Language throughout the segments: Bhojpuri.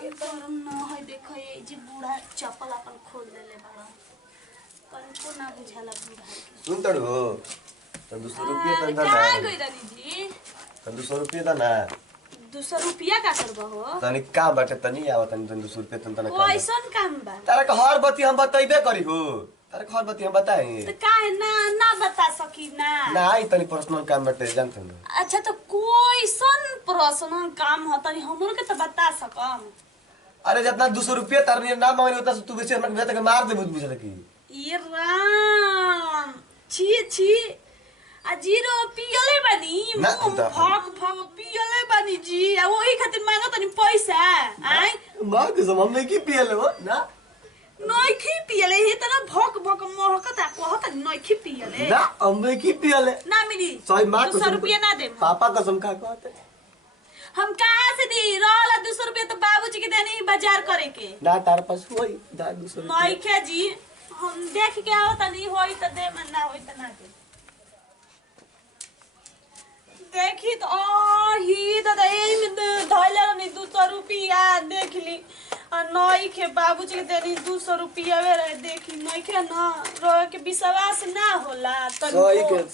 के शरम न है। देखो ये जी बूढ़ा चप्पल अपन खोल देले बड़ा कनको ना बुझाला बूढ़ा के। सुन तड़ हो तन 200 रुपया तन ना कहाँ गई रानी जी? तन 200 रुपया ता ना 200 रुपया का करबा हो? तनी काम बाटे तनी आवत तन 200 रुपया तन तना काम। कैसन काम बा? तारा के हर बत्ती हम बतइबे करी हो। तारा के हर बत्ती हम बताई। तो काहे ना बता सकी ना? ना आई तनी पर्सनल काम बाटे जानत न। अच्छा तो कैसन पर्सनल काम ह तनी हमरो के तो बता सकम। अरे जितना 200 रुपया तार ना मांगनी होता तू बेचे हमरा के मार दे बुझ की। ये राम छी छी आ जीरो पियले बानी भग भग पियले बानी जी आ वही खातिर मांगो तनी पैसा आय मां कसम हम नहीं की पियले हो ना नइखी पियले हे तना भग भग महकता कहत नइखी पियले ना हम नहीं की पियले ना मिली सही मां 200 रुपया ना दे पापा कसम खा कहते हम कहां से दी रहला 200 रुपया तो बाबूजी के देनी बाजार करे के ना तार पास होई दा 200 रुपया नइखे जी हम देख के आवत नहीं होई त दे मन ना होई त ना दे देखी तो ही दादा एम धइले नहीं 200 रुपया देखली आ नई के बाबूजी के देनी 200 रुपया वे रहे देखी नई के ना रोए के विश्वास ना होला त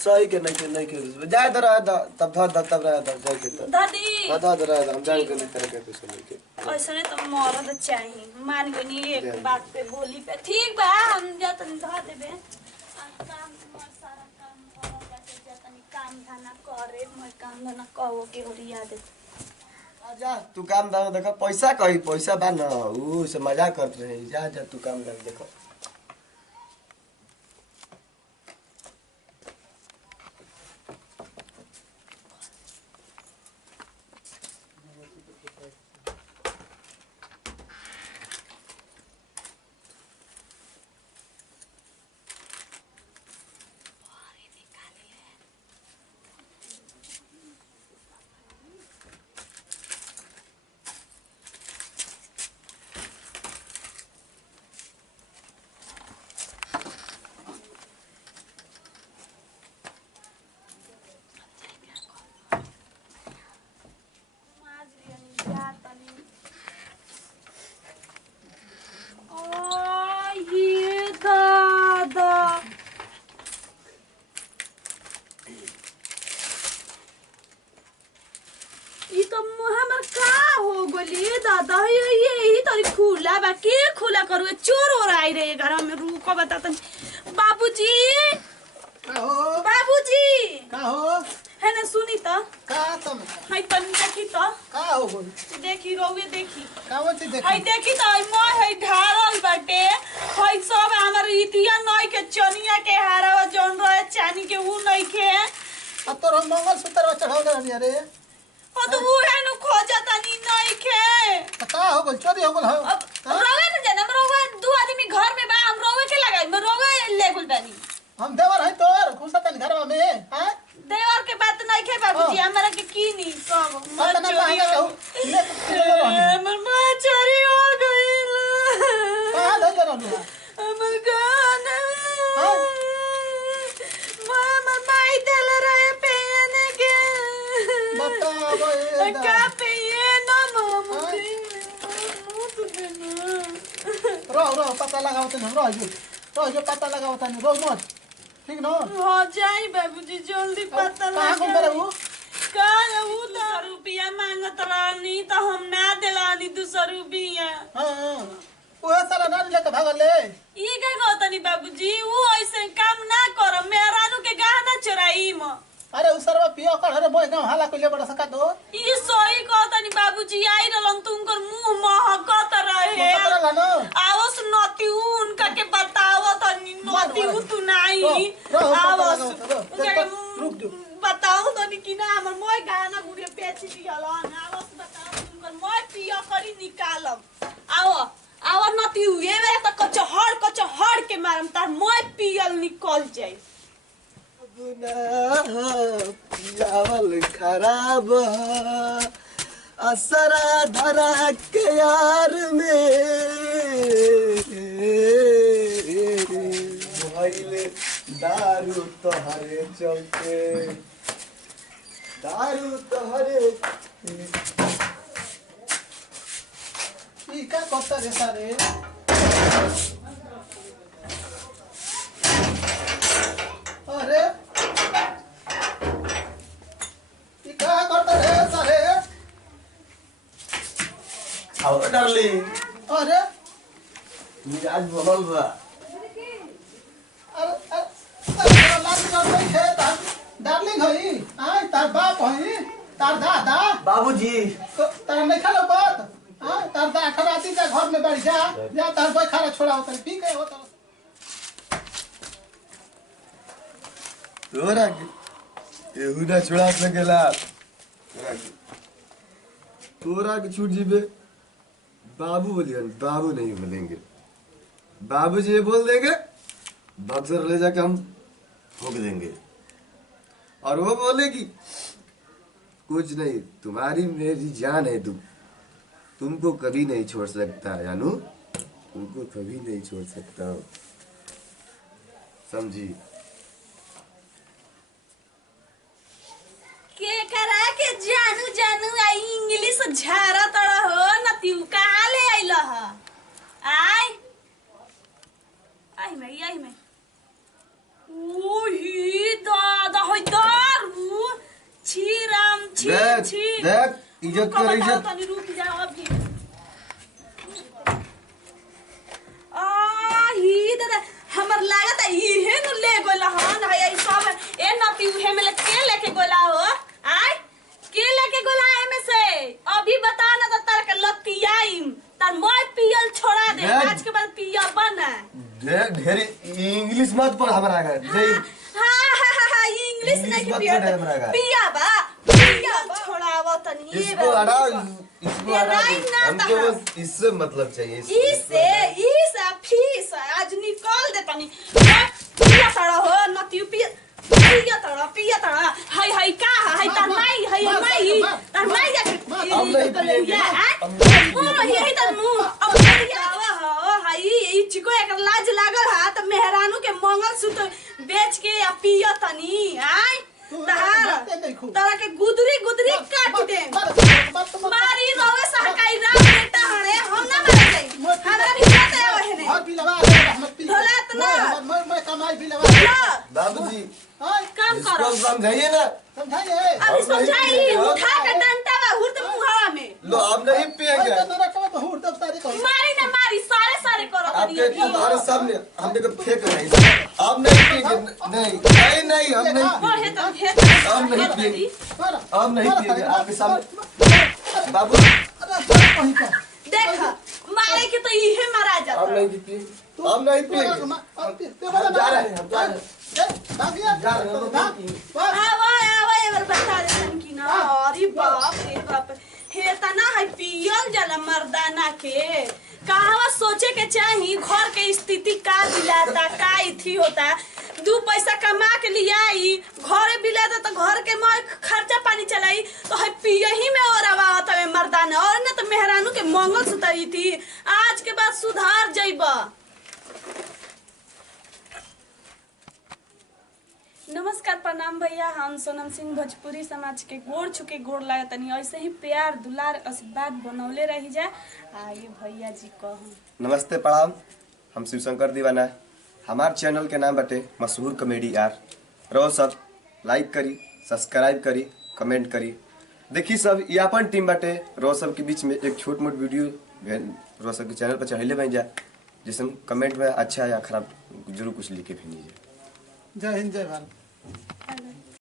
सही के नहीं के जाए दर तब तब रह जाए के तो दादी दादा रह हम जान के नहीं तरह के पैसा लेके ऐसने तो मरद चाहिए मान गनी एक बात पे बोली पे ठीक बा हम जा तन धा देबे काम मर सारा काम हो जाते जतनी काम धाना करे मैं काम धाना कहो के ओरिया दे जा तू काम दाम देखो पैसा कही पैसा बा न ऊ से मजाक करत रहे जा जा तू काम दाम देखो दादा ये तरी खुला बा के खुला करू चोर हो रहा है रे घर में रुको बता तन बाबूजी का हो बाबूजी का हो है ना सुनी तो का तुम हाय तन देखी तो का हो बोल देखी रोवे देखी का होती देख हाय देखी तो मोय है ढारल बाटे हाय सब हमर इतिया नई के चनिया के हारावा जोन रहे चानी के ऊ नहीं के अब तो हम मंगल सूत्र चढ़ाव दे रे ओ तो वो है नु खोजता नहीं के का हो बोल चोरी हो बोल हो अब रोवे न जाना रोवे दो आदमी घर में बा हम रोवे के लगाई मैं रोवे लेगुल बानी हम देवर है तोर घुसता घर में हां देवर के बात नहीं के बाबूजी हमरा के की नहीं सब मत ना चोरी हो हमर मां चोरी हो गइल कहां धर रहलू हमर गाना हां मां माई देल रहे पेने के बताओ ए का पे ना मामू रो पता लगाओ तने रो पता लगाओ तने रो मत ठीक न हो जाई बाबूजी जल्दी पता कहां लगा को करबू का ऊ 200 रुपया मांगत रहनी त हम ना देलानी 200 रुपया हां ओए साला ना लेके भागल ले ई का कहतनी बाबूजी ऊ ऐसे काम ना करो मेहरानू के गहना चोराई म अरे उसरवा पियो कर रे मोय गांव हाला कइले बड़ा सका दो ई सोई कहतनी बाबूजी आई रहलन तुमकर मुंह महकत रहे पता ना आवस नती उनका के बताओ तनी नती उ तू नहीं रो आवस रुक दो बताओ तनी कि ना हमर मोय गाना गुड़िया पेची दिहलन आवस बताओ तुमकर मोय पिया करी निकालम आओ नती उ ये मेरे त कचहड़ के मारम तार मोय पियल निकल जाई चावल खराब असरा धरा के यार में भइले दारू तोहरे चलते दारू तोहरे अरे सारे अरे ये क्या करता रे सारे आओ डार्लिंग अरे मिजाज बदल बा डार्लिंग हई आय तार बाप हई तार दादा बाबूजी तार नहीं खा बात आय तार दा खराती का घर में बैठ जा तार भाई खाना छोड़ा होता है ठीक है होता तोरा के केहू ना छुड़ा सकेला तोरा के छूट जीबे बाबू बोलियन बाबू नहीं बोलेंगे बाबू जी बोल देंगे बक्सर ले जाके हम ठोक देंगे और वो बोलेगी कुछ नहीं तुम्हारी मेरी जान है तुमको कभी नहीं छोड़ सकता जानू तुमको कभी नहीं छोड़ सकता समझी के करा के जानू जानू आई इंग्लिश झारा तड़ा हो न तू कहाँ ले आइल ह आय आई मैं ओही दादा होय दारू छी राम छी देख छी देख इज्जत कर इज्जत तनी रुक जा अभी ही दादा हमर लागत है इहे न ले गोला हन है ई सब ए नती उहे में लेके गोला हो आय के लेके गोला है में से अभी बता ना तो तार के लतियाईम तार मोय पियल छोड़ा दे आज के बाद पिया बना ढेर इंग्लिश मत पढ़ हमरा आगे हां इंग्लिश नहीं पिया पिया छोड़ावा तनी इसको हटाओ इसको हटाओ हमको बस इससे मतलब चाहिए इस फीस आज निकाल दे तनी पिया तड़ा हो न तू पिया तड़ा हाय का हाय तार माई जा अब नहीं पिएंगे ओ यही त मुंह अब पिया हाय ई चिको एक लाज लागल हा त मेहरानू के मंगल सूत्र बेच के या पिया तनी आय तारा के गुदरी काट दे मारी रोवे सहकाई रात बेटा हरे हम ना मर जाई हमरा भी पता है वहने और भी लगा ढोलत ना मैं कमाई भी लगा बाबूजी काम करो इसको समझाइए ना समझाइए अब समझाई उठा के डंटा बा हुर्द मुहावा में लो अब नहीं पिएंगे तेरा कब बहुत दफ्तारी को मारी ना मारी सारे करो आपके तुम्हारे सामने हमने को फेंक नहीं अब नहीं पिएंगे नहीं हम नहीं पढ़े तो अब नहीं पिएंगे अब नहीं पिएंगे आपके सामने बाबू देख मारे के तो इहे मारा जाता अब नहीं पिएंगे अब नहीं पिएंगे हम जा रहे हैं हम जा रहे हैं आवा एबर बता दे तनकी ना अरे बाप हे तना है पियल जला मर्दाना के कहावा सोचे के चाही घर के स्थिति का दिलाता का इथी होता दू पैसा कमा के लिए आई घरे बिलाता तो घर के में खर्चा पानी चलाई तो है पियही में और आवात है मर्दाना और ना तो मेहरानू के मंगल सुतई थी आज के बाद सुधार जइबा। नमस्कार प्रणाम भैया हम सोनम सिंह भोजपुरी समाज के गोड़ छुके गोड़ लगा तनी ऐसे ही प्यार दुलार आशीर्वाद बनौले रही जा आइए भैया जी कहूँ नमस्ते प्रणाम हम शिवशंकर दीवाना हमार चैनल के नाम बटे मशहूर कॉमेडी यार रो सब लाइक करी सब्सक्राइब करी कमेंट करी देखी सब ये अपन टीम बटे रो सब के बीच में एक छोट मोट वीडियो रो सब के चैनल पर चढ़ले बन जा जिसमें कमेंट में अच्छा या खराब जरूर कुछ लिखे भेजिए। जय हिंद जय भारत।